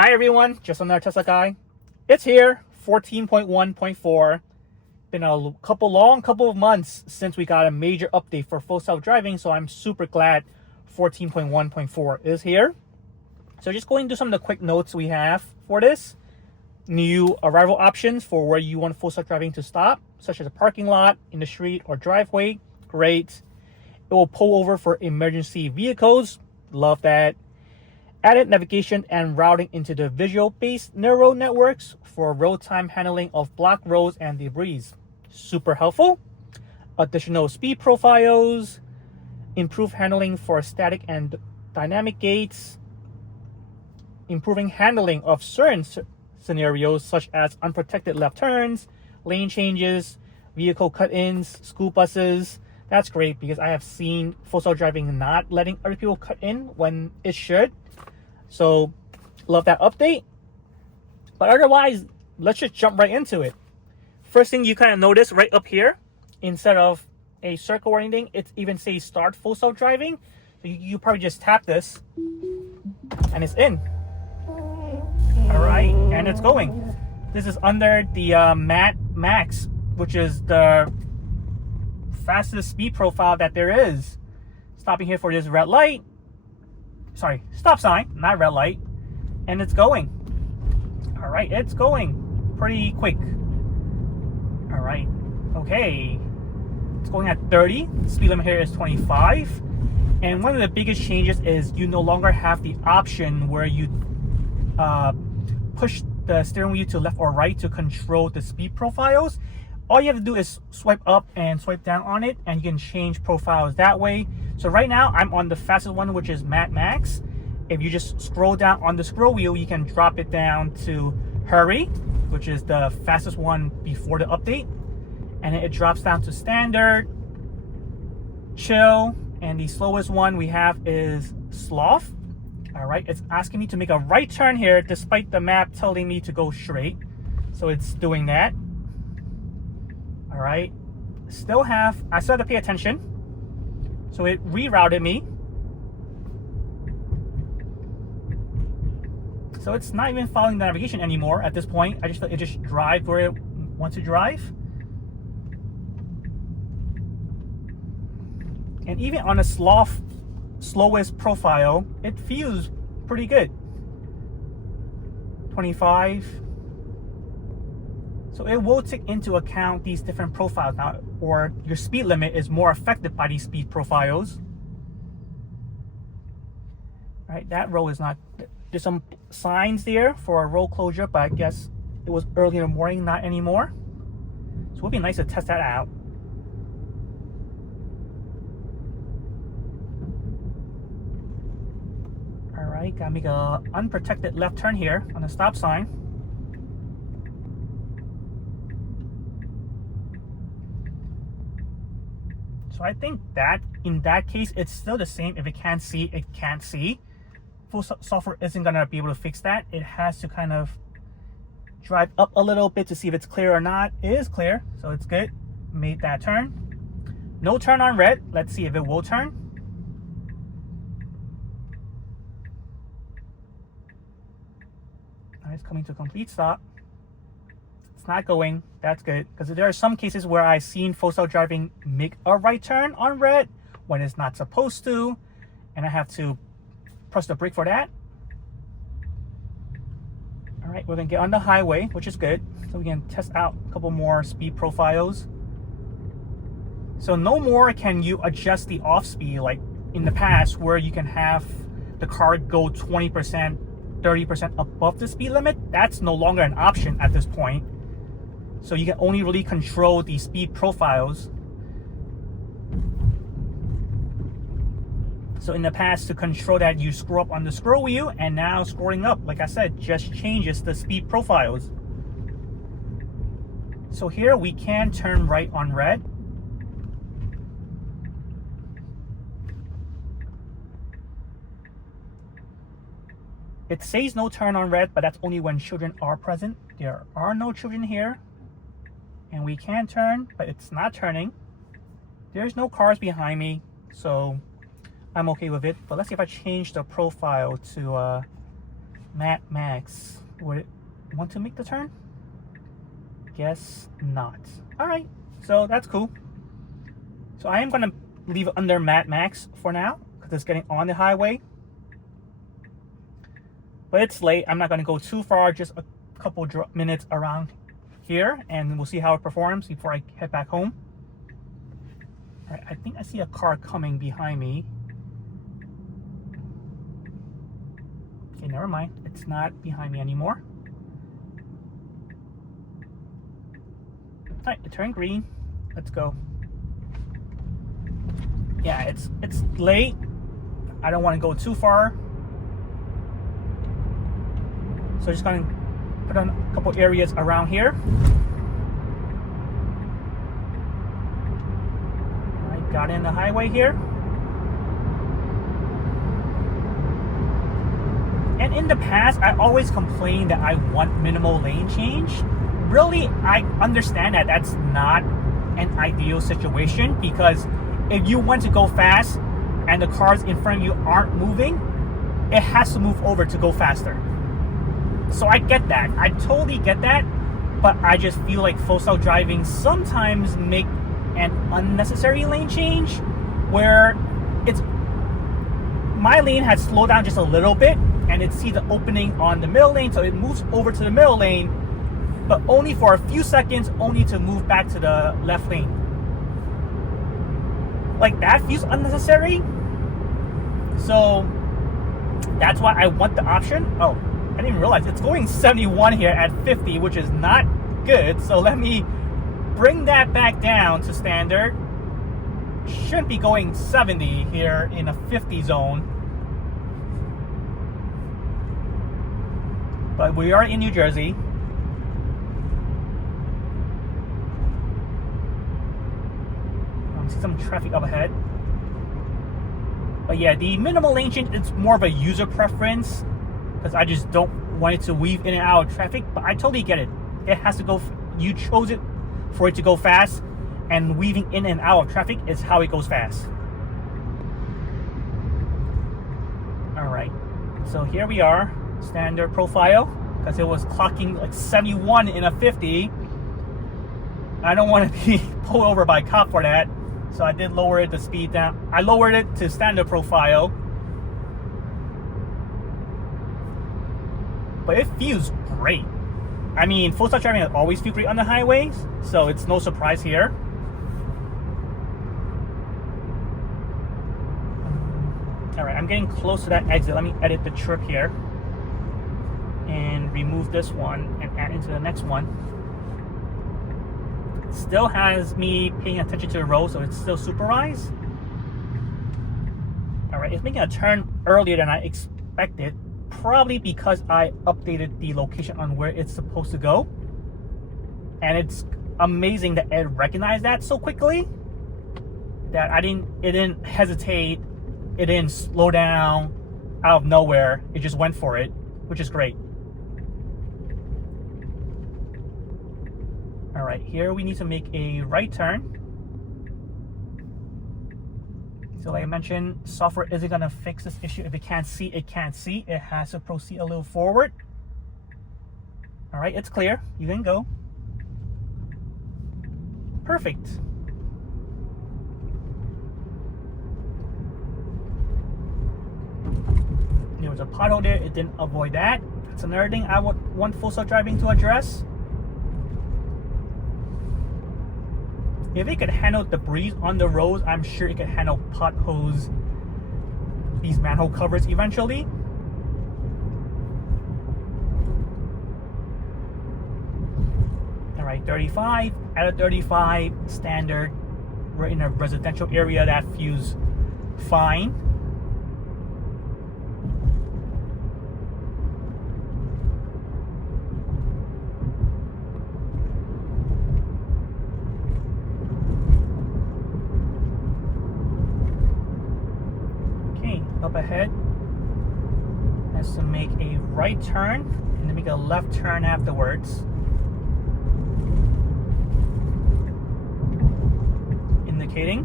Hi everyone, just another Tesla guy. It's here, 14.1.4. Been a couple of months since we got a major update for full self-driving, so I'm super glad 14.1.4 is here. So just going to some of the quick notes we have for this. New arrival options for where you want full self-driving to stop, such as a parking lot, in the street, or driveway. Great. It will pull over for emergency vehicles. Love that. Added navigation and routing into the visual-based neural networks for real-time handling of blocked roads and debris. Super helpful. Additional speed profiles, improved handling for static and dynamic gates, improving handling of certain scenarios such as unprotected left turns, lane changes, vehicle cut-ins, school buses. That's great because I have seen full self-driving not letting other people cut in when it should. So love that update. But otherwise, let's just jump right into it. First thing you kind of notice right up here, instead of a circle or anything, it even says start full self-driving. So you probably just tap this and it's in. All right, and it's going. This is under the Max, which is the fastest speed profile that there is. Stopping here for this red light. Sorry, stop sign, not red light. And it's going. All right, it's going pretty quick. All right, okay. It's going at 30. The speed limit here is 25. And one of the biggest changes is you no longer have the option where you push the steering wheel to left or right to control the speed profiles. All you have to do is swipe up and swipe down on it, and you can change profiles that way. So right now I'm on the fastest one, which is Max. If you just scroll down on the scroll wheel, you can drop it down to Hurry, which is the fastest one before the update. And then it drops down to Standard, Chill, and the slowest one we have is Sloth. All right, it's asking me to make a right turn here despite the map telling me to go straight. So it's doing that. All right, I still have to pay attention. So it rerouted me. So it's not even following the navigation anymore at this point. It just drives where it wants to drive. And even on a slowest profile, it feels pretty good. 25. So it will take into account these different profiles now, or your speed limit is more affected by these speed profiles. All right, that road is not, there's some signs there for a road closure, but I guess it was early in the morning, not anymore. So it would be nice to test that out. All right, gotta make a unprotected left turn here on the stop sign. So I think that in that case, it's still the same. If it can't see, it can't see. Full software isn't gonna be able to fix that. It has to kind of drive up a little bit to see if it's clear or not. It is clear, so it's good. Made that turn. No turn on red. Let's see if it will turn. All right, it's coming to a complete stop. Not going. That's good, because there are some cases where I've seen full self-driving make a right turn on red when it's not supposed to, and I have to press the brake for that. All right, we're gonna get on the highway, which is good, so we can test out a couple more speed profiles. So no more can you adjust the off speed like in the past, where you can have the car go 20%, 30% above the speed limit. That's no longer an option at this point. So you can only really control the speed profiles. So in the past, to control that, you scroll up on the scroll wheel, and now scrolling up, like I said, just changes the speed profiles. So here we can turn right on red. It says no turn on red, but that's only when children are present. There are no children here. And we can turn, but it's not turning. There's no cars behind me, so I'm okay with it. But let's see if I change the profile to Mad Max, would it want to make the turn? Guess not. Alright, so that's cool. So I am going to leave it under Mad Max for now, because it's getting on the highway. But it's late. I'm not going to go too far, just a couple minutes around here, and we'll see how it performs before I head back home. Alright, I think I see a car coming behind me. Okay, never mind. It's not behind me anymore. Alright, it turned green. Let's go. Yeah, it's late. I don't want to go too far. So just going to put on a couple areas around here. I got in the highway here. And in the past, I always complained that I want minimal lane change. Really, I understand that that's not an ideal situation, because if you want to go fast and the cars in front of you aren't moving, it has to move over to go faster. So I get that. I totally get that. But I just feel like full self driving sometimes make an unnecessary lane change where it's my lane has slowed down just a little bit and it sees the opening on the middle lane, so it moves over to the middle lane, but only for a few seconds, only to move back to the left lane. Like, that feels unnecessary. So that's why I want the option. Oh, I didn't even realize it's going 71 here at 50, which is not good. So let me bring that back down to standard. Shouldn't be going 70 here in a 50 zone. But we are in New Jersey. I see some traffic up ahead. But yeah, the minimal lane change, it's more of a user preference, because I just don't want it to weave in and out of traffic. But I totally get it. It has to go, you chose it for it to go fast, and weaving in and out of traffic is how it goes fast. Alright, so here we are, standard profile, because it was clocking like 71 in a 50. I don't want to be pulled over by a cop for that, so I did lower the speed down. I lowered it to standard profile. But it feels great. I mean, full self driving has always felt great on the highways, so it's no surprise here. Alright, I'm getting close to that exit. Let me edit the trip here and remove this one and add into the next one. It still has me paying attention to the road, so it's still supervised. Alright, it's making a turn earlier than I expected, probably because I updated the location on where it's supposed to go. And it's amazing that it recognized that so quickly that it didn't hesitate. It didn't slow down out of nowhere. It just went for it, which is great. All right, here we need to make a right turn. So like I mentioned, software isn't gonna fix this issue. If it can't see, it can't see. It has to proceed a little forward. All right, it's clear. You can go. Perfect. There was a pothole there. It didn't avoid that. That's another thing I would want full self driving to address. If it could handle debris on the roads, I'm sure it could handle potholes, these manhole covers eventually. All right, 35. At a 35 standard, we're in a residential area that feels fine. Up ahead has to make a right turn and then make a left turn afterwards, indicating.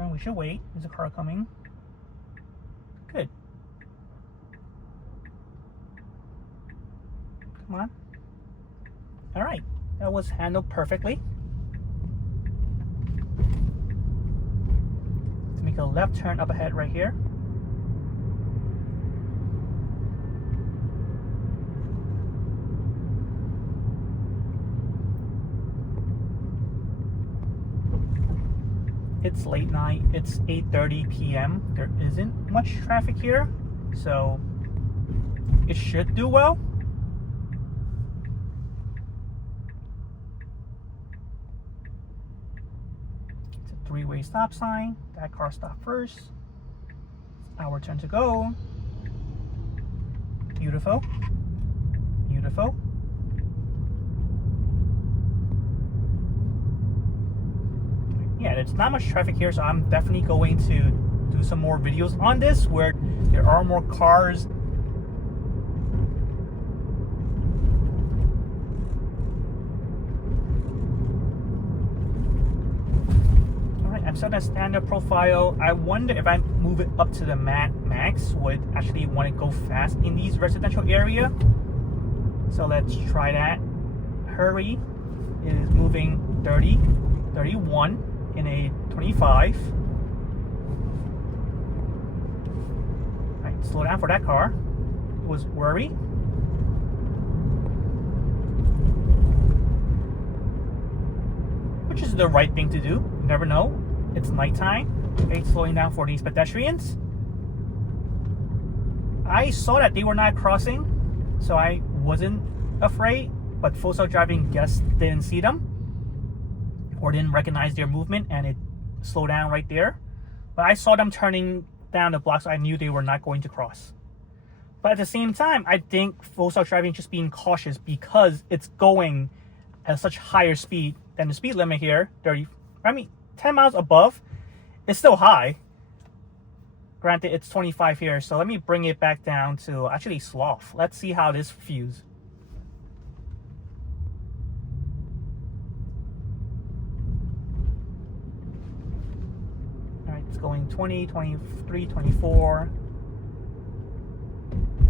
turn. We should wait. There's a car coming. Good. Come on. All right. That was handled perfectly. Let's make a left turn up ahead right here. It's late night. It's 8:30 p.m. There isn't much traffic here, so it should do well. It's a three-way stop sign. That car stopped first. It's our turn to go. Beautiful. Beautiful. Yeah, there's not much traffic here, so I'm definitely going to do some more videos on this where there are more cars. Alright, I'm set at standard profile. I wonder if I move it up to the max, would actually want to go fast in these residential area. So let's try that. Hurry is moving 30, 31. In a 25. Alright, slow down for that car. It was worry. Which is the right thing to do. You never know. It's nighttime. Okay, slowing down for these pedestrians. I saw that they were not crossing, so I wasn't afraid, but full self-driving guests didn't see them or didn't recognize their movement, and it slowed down right there. But I saw them turning down the block, so I knew they were not going to cross. But at the same time, I think full self-driving just being cautious because it's going at such higher speed than the speed limit here. 10 miles above. It's still high. Granted, it's 25 here, so let me bring it back down to actually sloth. Let's see how this feels. It's going 20, 23, 24,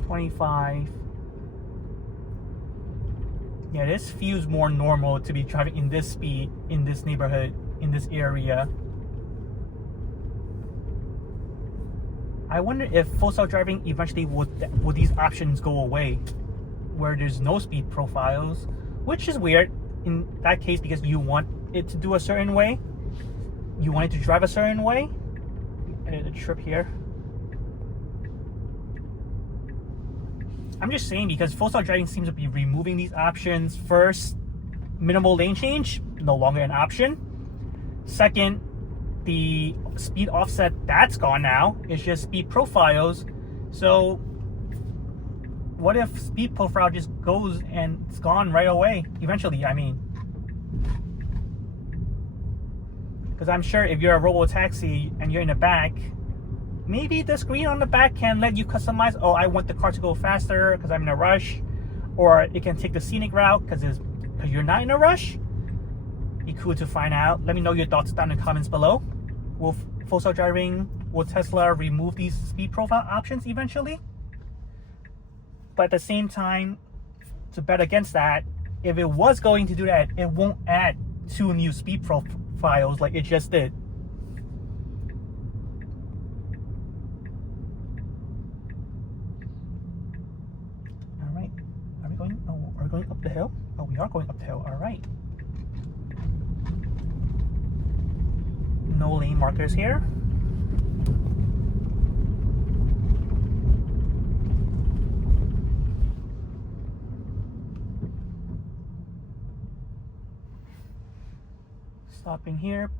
25. Yeah, this feels more normal to be driving in this speed, in this neighborhood, in this area. I wonder if full self-driving eventually would these options go away, where there's no speed profiles, which is weird in that case because you want it to do a certain way. You want it to drive a certain way. A trip here. I'm just saying because full self-driving seems to be removing these options. First, minimal lane change, no longer an option. Second, the speed offset, that's gone now. It's just speed profiles. So what if speed profile just goes and it's gone right away? Eventually, I mean. Because I'm sure if you're a robo-taxi and you're in the back, maybe the screen on the back can let you customize, oh, I want the car to go faster because I'm in a rush. Or it can take the scenic route because you're not in a rush. Be cool to find out. Let me know your thoughts down in the comments below. Will full self-driving, will Tesla remove these speed profile options eventually? But at the same time, to bet against that, if it was going to do that, it won't add 2 new speed profiles like it just did. All right, are we going up the hill? Oh, we are going up the hill. All right. No lane markers here. Stopping here,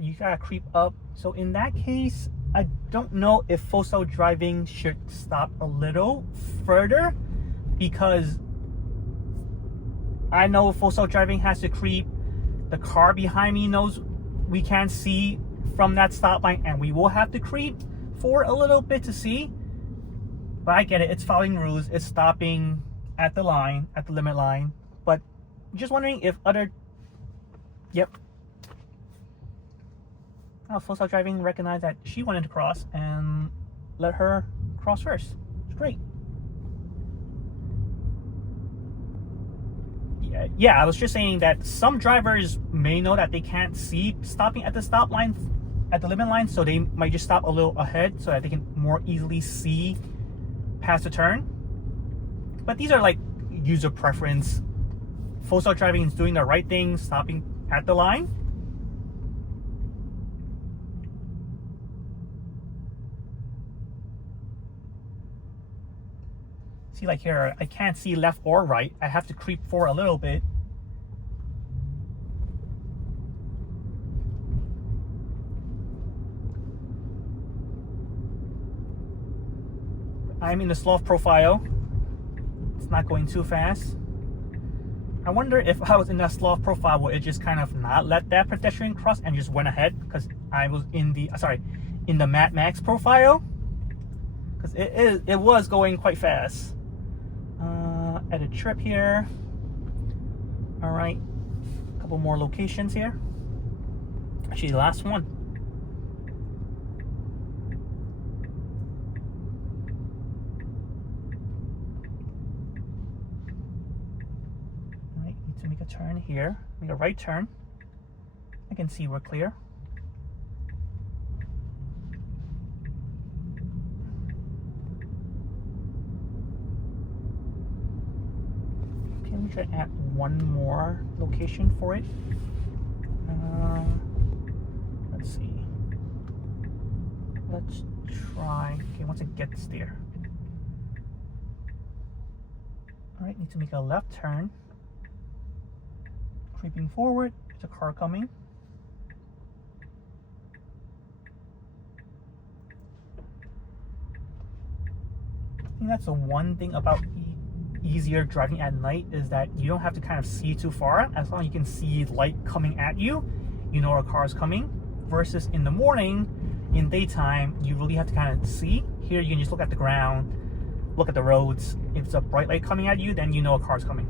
you gotta creep up. So in that case, I don't know if full self-driving should stop a little further, because I know full self-driving has to creep. The car behind me knows we can't see from that stop line, and we will have to creep for a little bit to see. But I get it, it's following rules, it's stopping at the line, at the limit line. But just wondering if other, yep. Full self-driving recognized that she wanted to cross and let her cross first. It's great. Yeah, I was just saying that some drivers may know that they can't see stopping at the stop line, at the limit line, so they might just stop a little ahead so that they can more easily see past the turn. But these are like user preference. Full self-driving is doing the right thing, stopping at the line. See, like here, I can't see left or right. I have to creep forward a little bit. I'm in the sloth profile. It's not going too fast. I wonder if I was in that sloth profile, would it just kind of not let that pedestrian cross and just went ahead? Because I was in the, in the Mad Max profile. Because it was going quite fast. Edit trip here. All right, a couple more locations here. Actually, the last one. All right, need to make a turn here. Make a right turn. I can see we're clear. Try to add one more location for it. Let's see. Let's try. Okay, once it gets there. All right, need to make a left turn. Creeping forward. There's a car coming. I think that's the one thing about easier driving at night is that you don't have to kind of see too far. As long as you can see light coming at you, you know a car is coming. Versus in the morning, in daytime, you really have to kind of see. Here you can just look at the ground, look at the roads. If it's a bright light coming at you, then you know a car is coming.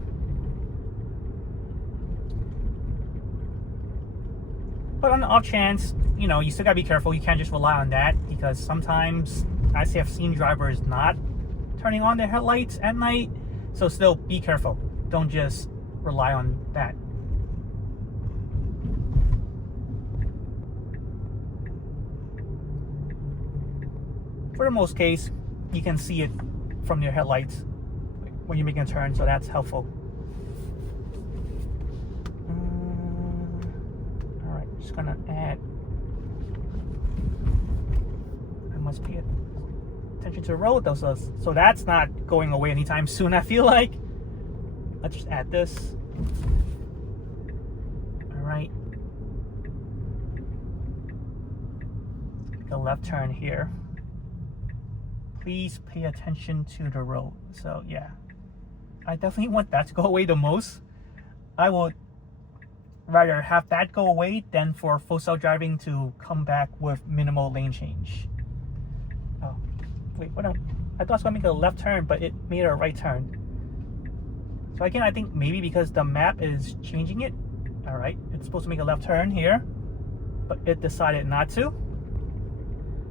But on the off chance, you know, you still gotta be careful. You can't just rely on that, because sometimes I have seen drivers not turning on their headlights at night. So still be careful. Don't just rely on that. For the most case, you can see it from your headlights when you're making a turn, so that's helpful. All right, just gonna add. I must pay attention to the road, though, so that's not going away anytime soon, I feel like. Let's just add this. All right. Make a left turn here. Please pay attention to the road. So yeah, I definitely want that to go away the most. I would rather have that go away than for full self-driving to come back with minimal lane change. Oh, wait, what? I thought I was gonna make a left turn, but it made a right turn. So again, I think maybe because the map is changing it. All right, it's supposed to make a left turn here, but it decided not to.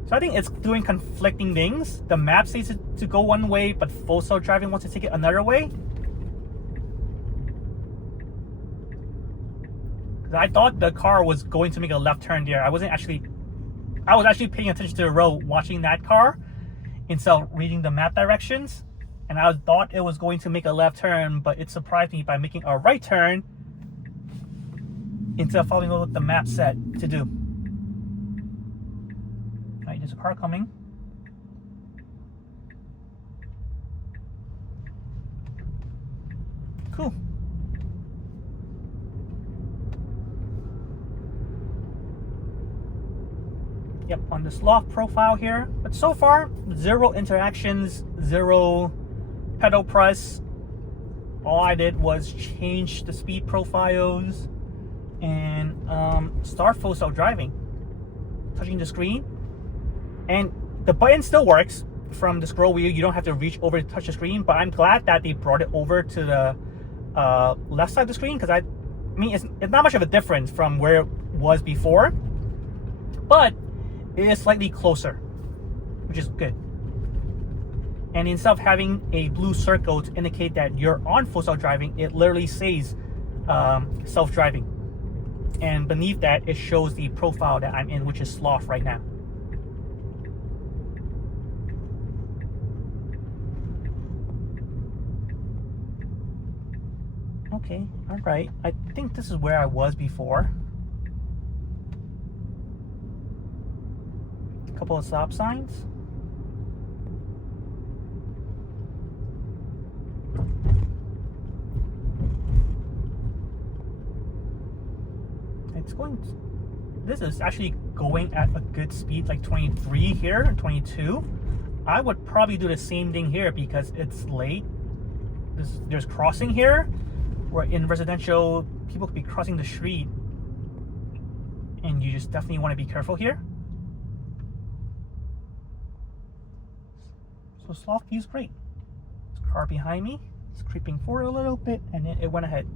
So I think it's doing conflicting things. The map says it to go one way, but full self-driving wants to take it another way. Because I thought the car was going to make a left turn there. I was actually paying attention to the road, watching that car, instead of reading the map directions. And I thought it was going to make a left turn, but it surprised me by making a right turn instead of following what the map said to do. Right, there's a car coming. Cool. Yep, on the sloth profile here. But so far, 0 interactions, 0 pedal press. All I did was change the speed profiles and start full self-driving. Touching the screen. And the button still works from the scroll wheel. You don't have to reach over to touch the screen, but I'm glad that they brought it over to the left side of the screen, because I mean, it's not much of a difference from where it was before. but it is slightly closer, which is good. And instead of having a blue circle to indicate that you're on full self-driving, it literally says self-driving. And beneath that, it shows the profile that I'm in, which is sloth right now. Okay, all right. I think this is where I was before. A couple of stop signs. It's going. This is actually going at a good speed, like 23 here, 22. I would probably do the same thing here because it's late. There's crossing here, where in residential, people could be crossing the street, and you just definitely want to be careful here. So sloth view is great. There's a car behind me. It's creeping forward a little bit, and then it went ahead.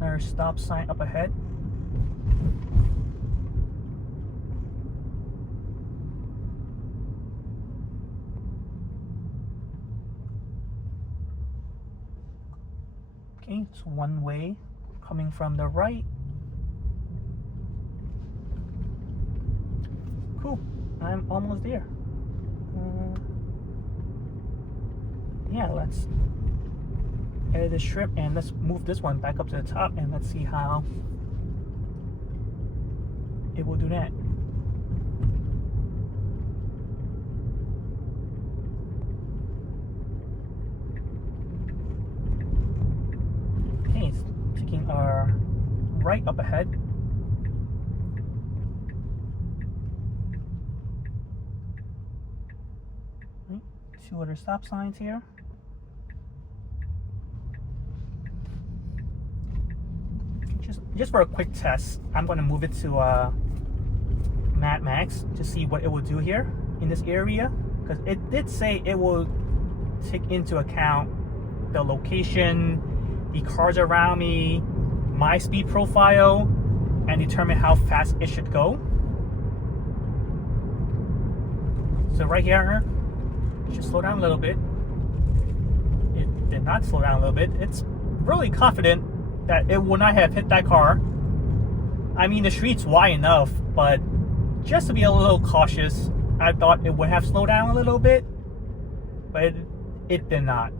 Another stop sign up ahead. Okay, it's one way coming from the right. Cool, I'm almost there. Yeah, let's edit the strip and let's move this one back up to the top and let's see how it will do that. Okay, it's taking our right up ahead. Right, 2 other stop signs here. Just for a quick test, I'm going to move it to Map Max to see what it will do here in this area, because it did say it will take into account the location, the cars around me, my speed profile, and determine how fast it should go. So right here, it should slow down a little bit. It did not slow down a little bit. It's really confident that it would not have hit that car. I mean, the street's wide enough, but just to be a little cautious, I thought it would have slowed down a little bit, but it did not.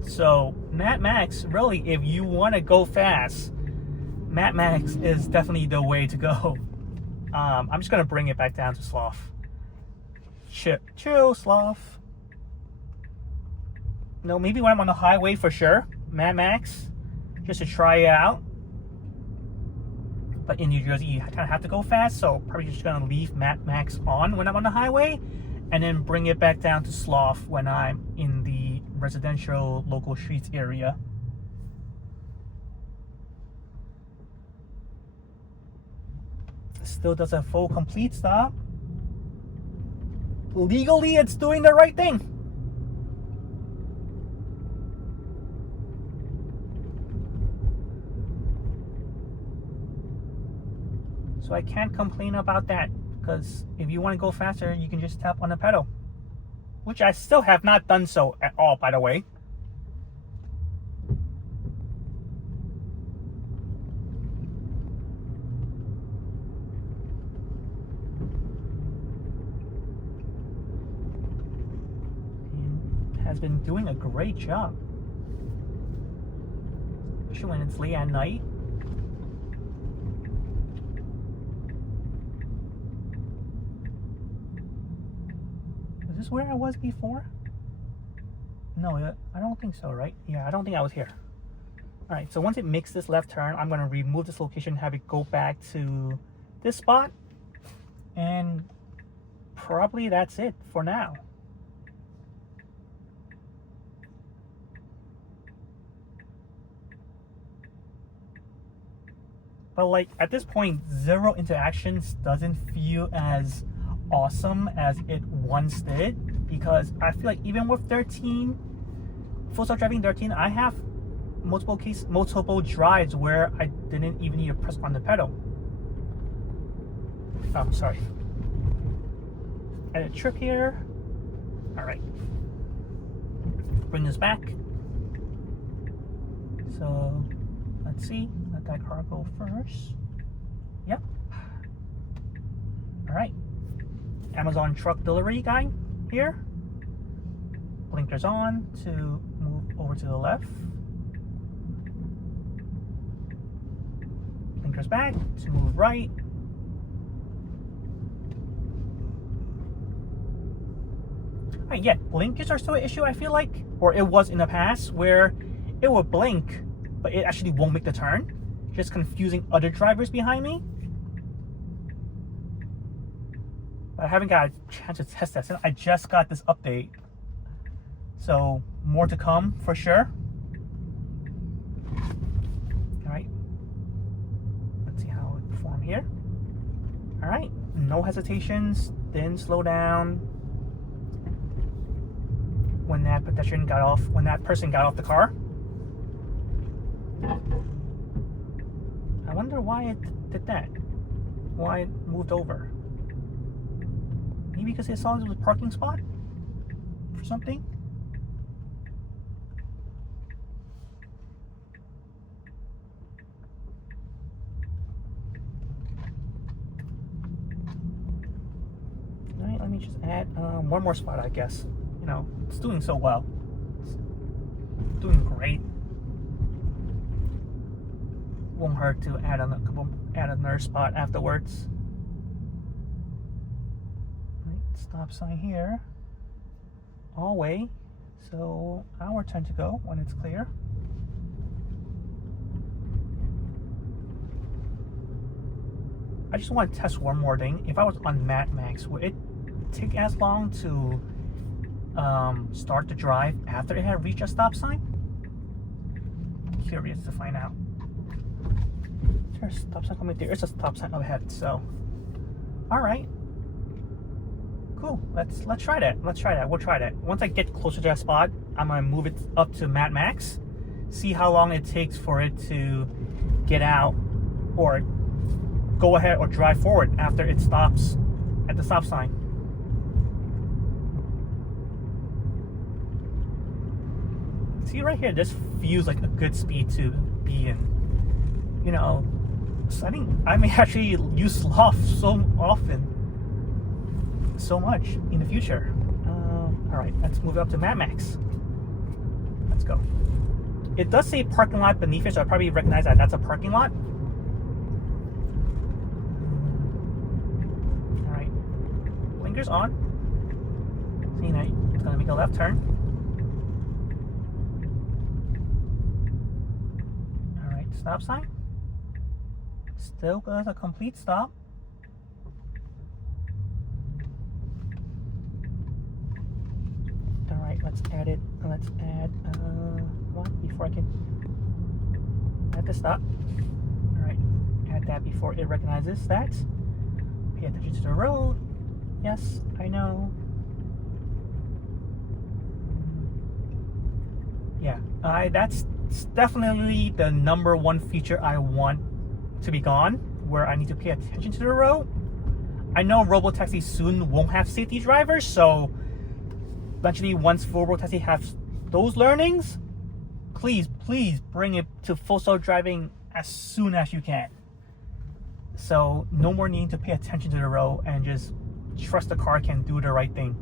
So Map Max, really, if you want to go fast, Map Max is definitely the way to go. I'm just gonna bring it back down to sloth. Chill, sloth. No, maybe when I'm on the highway for sure, Map Max, just to try it out. But in New Jersey, you kind of have to go fast, so probably just gonna leave Map Max on when I'm on the highway, and then bring it back down to sloth when I'm in the residential local streets area. It still does a full complete stop. Legally, it's doing the right thing. So I can't complain about that, because if you want to go faster, you can just tap on the pedal, which I still have not done so at all, by the way. And has been doing a great job, especially when it's late at night. Is this where I was before? No, I don't think so, right? Yeah, I don't think I was here. All right, so once it makes this left turn, I'm gonna remove this location, have it go back to this spot, and probably that's it for now. But like at this point, 0 interactions doesn't feel as awesome as it once did, because I feel like even with 13, Full Self-Driving 13, I have multiple drives where I didn't even need to press on the pedal. Oh, sorry. Edit trip here. All right. Bring this back. So let's see. Let that car go first. Yep. All right. Amazon truck delivery guy here. Blinkers on to move over to the left. Blinkers back to move right. Right, yeah, blinkers are still an issue, I feel like, or it was in the past, where it would blink, but it actually won't make the turn, just confusing other drivers behind me. But I haven't got a chance to test that since I just got this update. So more to come for sure. All right, let's see how it performed here. All right, no hesitations, didn't slow down. When that pedestrian got off, when that person got off the car. I wonder why it did that. Why it moved over. Maybe because it saw it was a parking spot for something. All right, let me just add one more spot, I guess. You know, it's doing so well. It's doing great. Won't hurt to add another spot afterwards. Right, stop sign here. All way. So our turn to go when it's clear. I just want to test one more thing. If I was on Mad Max, would it take as long to start the drive after it had reached a stop sign? Curious to find out. Is there a stop sign coming? There is a stop sign up ahead. So, all right, cool. Let's try that. Let's try that. We'll try that. Once I get closer to that spot, I'm gonna move it up to Mad Max. See how long it takes for it to get out, or go ahead or drive forward after it stops at the stop sign. See right here, this feels like a good speed to be in. You know, so I think I may actually use sloth so often, so much in the future. All right, let's move up to Mad Max. Let's go. It does say parking lot beneath it, so I probably recognize that that's a parking lot. All right, blinkers on. See, now it's gonna make a left turn. Stop sign. Still got a complete stop. All right, let's add it. Let's add one before I can add the stop. All right, add that before it recognizes that. Pay attention to the road. Yes, I know. Yeah, that's definitely the number one feature I want to be gone, where I need to pay attention to the road. I know Robotaxi soon won't have safety drivers, so eventually once Robotaxi has those learnings, please bring it to full self-driving as soon as you can. So no more needing to pay attention to the road and just trust the car can do the right thing.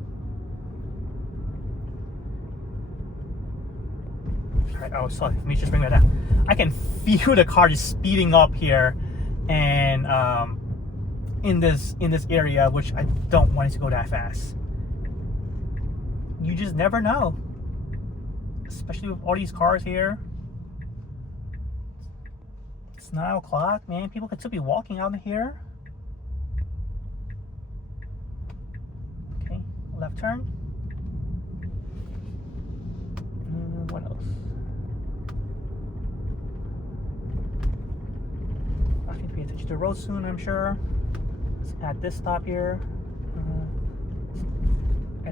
Alright, oh sorry, let me just bring that down. I can feel the car just speeding up here and in this area, which I don't want it to go that fast. You just never know. Especially with all these cars here. It's 9 o'clock, man. People could still be walking out here. Okay, left turn. What else? I need to pay attention to the road soon, I'm sure. Let's add this stop here.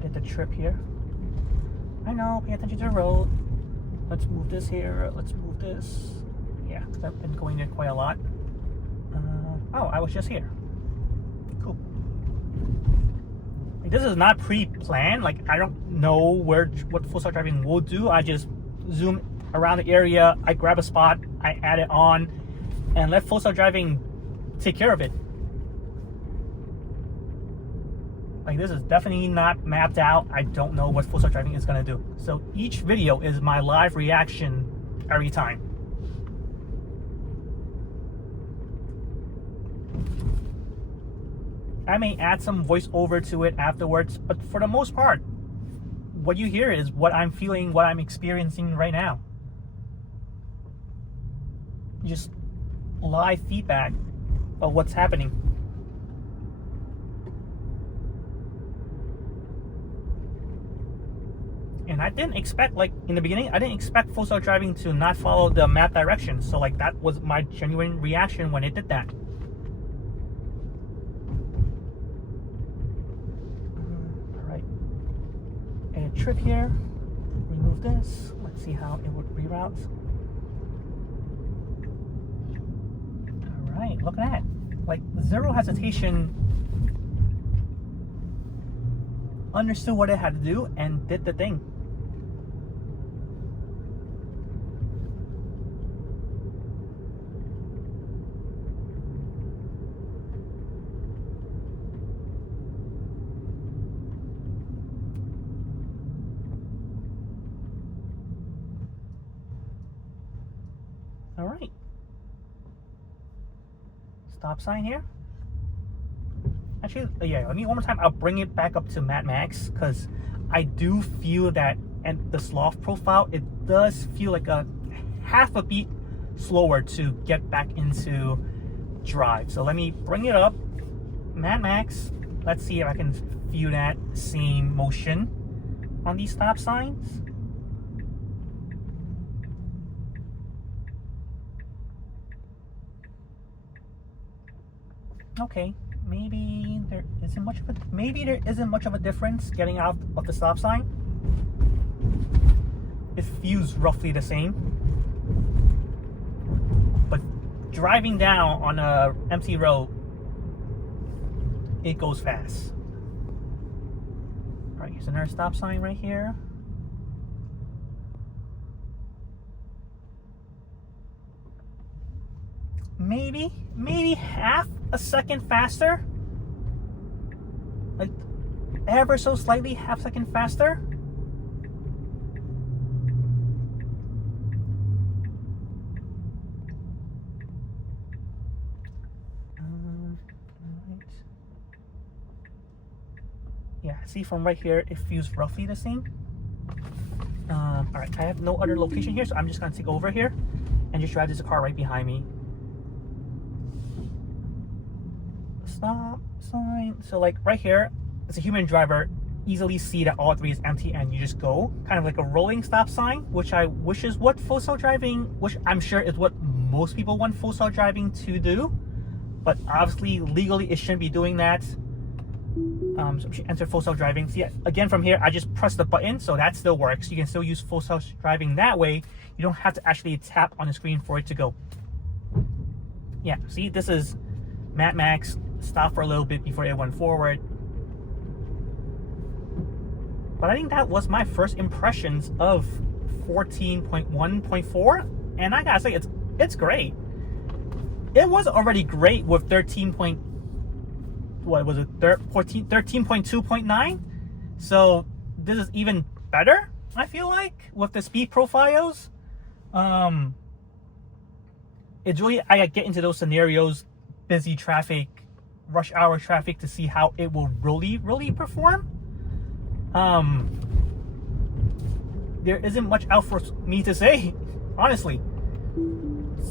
edit the trip here. I know, pay attention to the road. Let's move this here. Let's move this. Yeah, because I've been going there quite a lot. Oh, I was just here. Cool. Like, this is not pre-planned. Like, I don't know what full self driving will do. I just zoom around the area. I grab a spot. I add it on, and let full self driving take care of it. Like, this is definitely not mapped out. I don't know what full self driving is gonna do. So each video is my live reaction every time. I may add some voiceover to it afterwards, but for the most part, what you hear is what I'm feeling, what I'm experiencing right now. Just live feedback of what's happening. And I didn't expect, like in the beginning, I didn't expect full self driving to not follow the map directions. So like that was my genuine reaction when it did that. A trip here, remove this. Let's see how it would reroute. All right, look at that. Like, zero hesitation, understood what it had to do and did the thing. All right. Stop sign here. Actually, yeah, let me one more time. I'll bring it back up to Mad Max because I do feel that, and the sloth profile, it does feel like a half a beat slower to get back into drive. So let me bring it up. Mad Max. Let's see if I can feel that same motion on these stop signs. Okay, maybe there isn't much of a difference getting out of the stop sign. It feels roughly the same, but driving down on a empty road, it goes fast. All right, here's another stop sign right here. Maybe half a second faster, like ever so slightly, half second faster. Right. Yeah, see from right here, it feels roughly the same. All right, I have no other location here, so I'm just gonna take over here and just drive this car right behind me. Stop sign. So like right here, as a human driver, easily see that all three is empty and you just go. Kind of like a rolling stop sign, which I wish is what full self driving, which I'm sure is what most people want full self driving to do. But obviously, legally, it shouldn't be doing that. So we should enter full self driving. See, again, from here, I just press the button, so that still works. You can still use full self driving that way. You don't have to actually tap on the screen for it to go. Yeah, see, this is Mad Max. Stop for a little bit before it went forward. But I think that was my first impressions of 14.1.4, and I gotta say, it's great. It was already great with 13.2.9. So this is even better, I feel like, with the speed profiles. It's really, I get into those scenarios, busy traffic, rush hour traffic, to see how it will really perform. There isn't much else for me to say, honestly.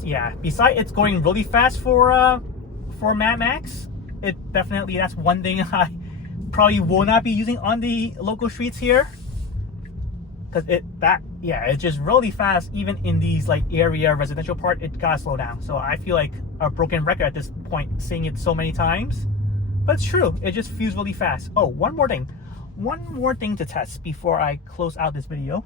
Yeah, besides it's going really fast for Mad Max, it definitely, that's one thing I probably will not be using on the local streets here, because it's just really fast. Even in these like area residential part, it gotta slow down. So I feel like a broken record at this point, saying it so many times, but it's true. It just feels really fast. Oh, one more thing. one more thing to test before I close out this video.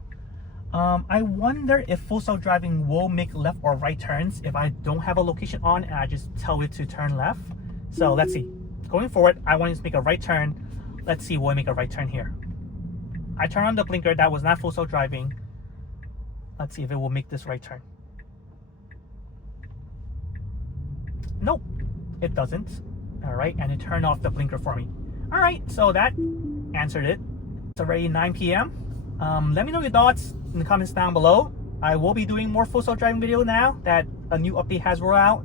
I wonder if full self-driving will make left or right turns if I don't have a location on and I just tell it to turn left. So let's see. Going forward, I want it to make a right turn. Let's see, will it make a right turn here? I turn on the blinker. That was not full self-driving. Let's see if it will make this right turn. Nope, it doesn't. All right, and it turned off the blinker for me. All right, so that answered it. It's already 9 p.m. Let me know your thoughts in the comments down below. I will be doing more full self-driving video now that a new update has rolled out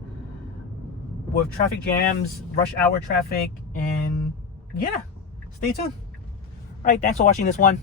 with traffic jams, rush hour traffic, and yeah, stay tuned. All right, thanks for watching this one.